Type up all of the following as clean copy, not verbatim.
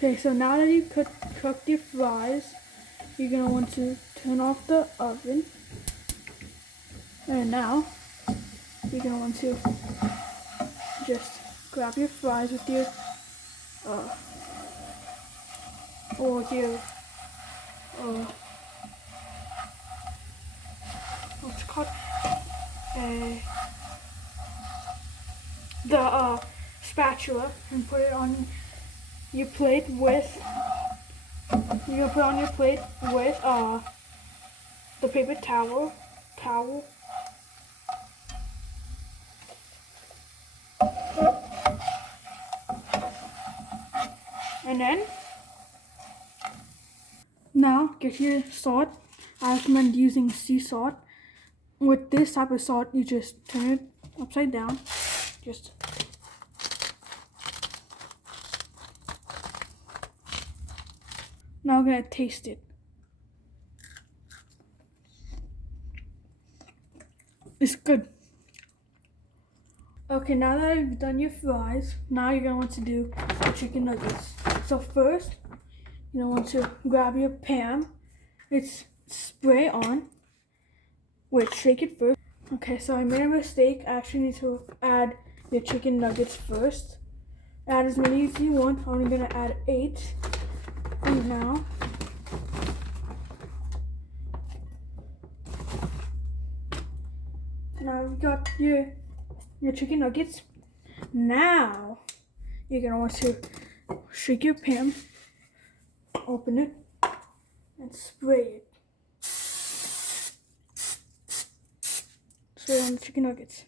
Okay, so now that you've cooked your fries, you're gonna want to turn off the oven. And now you're gonna want to just grab your fries with your what's it called? The spatula, and put it on your plate with. You're gonna put it on your plate with the paper towel. And then now get your salt. I recommend using sea salt. With this type of salt, you just turn it upside down. Just now I'm gonna taste it. It's good. Okay, now that you've done your fries, now you're gonna want to do the chicken nuggets. So first, you're gonna want to grab your pan. It's spray on. Wait, shake it first. Okay, so I made a mistake. I actually need to add your chicken nuggets first. Add as many as you want. I'm only gonna add 8. And now you got your chicken nuggets. Now you're gonna want to shake your pan, open it, and spray it. Spray on the chicken nuggets.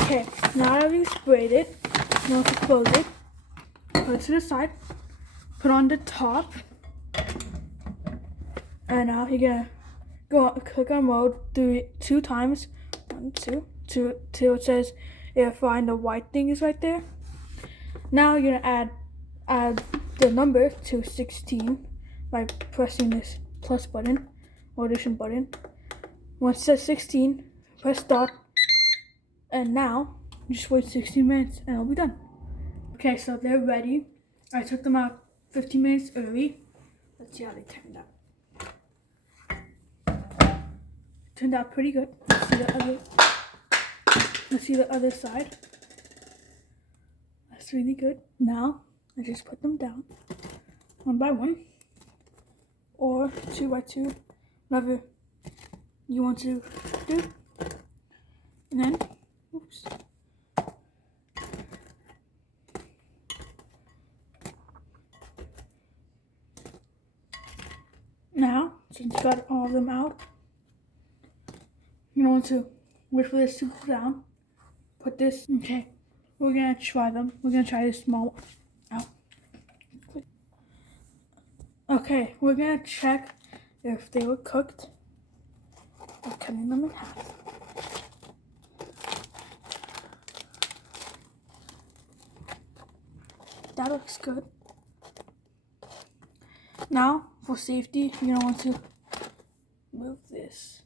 Okay, now that we've sprayed it, you want to close it, put it to the side, put on the top, and now you're gonna click on mode, do it 2 times, 1, 2, till it says air fry and the white thing is right there. Now you're gonna add the number to 16 by pressing this plus button, or addition button. Once it says 16, press start, and now just wait 16 minutes and it'll be done. Okay, so they're ready. I took them out 15 minutes early. Let's see how they turned out. Turned out pretty good. Let's see the other side. That's really good. Now I just put them down 1 by 1 or 2 by 2, whatever you want to do. And then, oops. Now, since you got all of them out, you want to wait for this to cool down. Put this, okay, we're gonna try them. We're gonna try this small one out. Okay, we're gonna check if they were cooked by cutting them in half. That looks good. Now, for safety, you're gonna want to move this.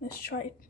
Let's try it.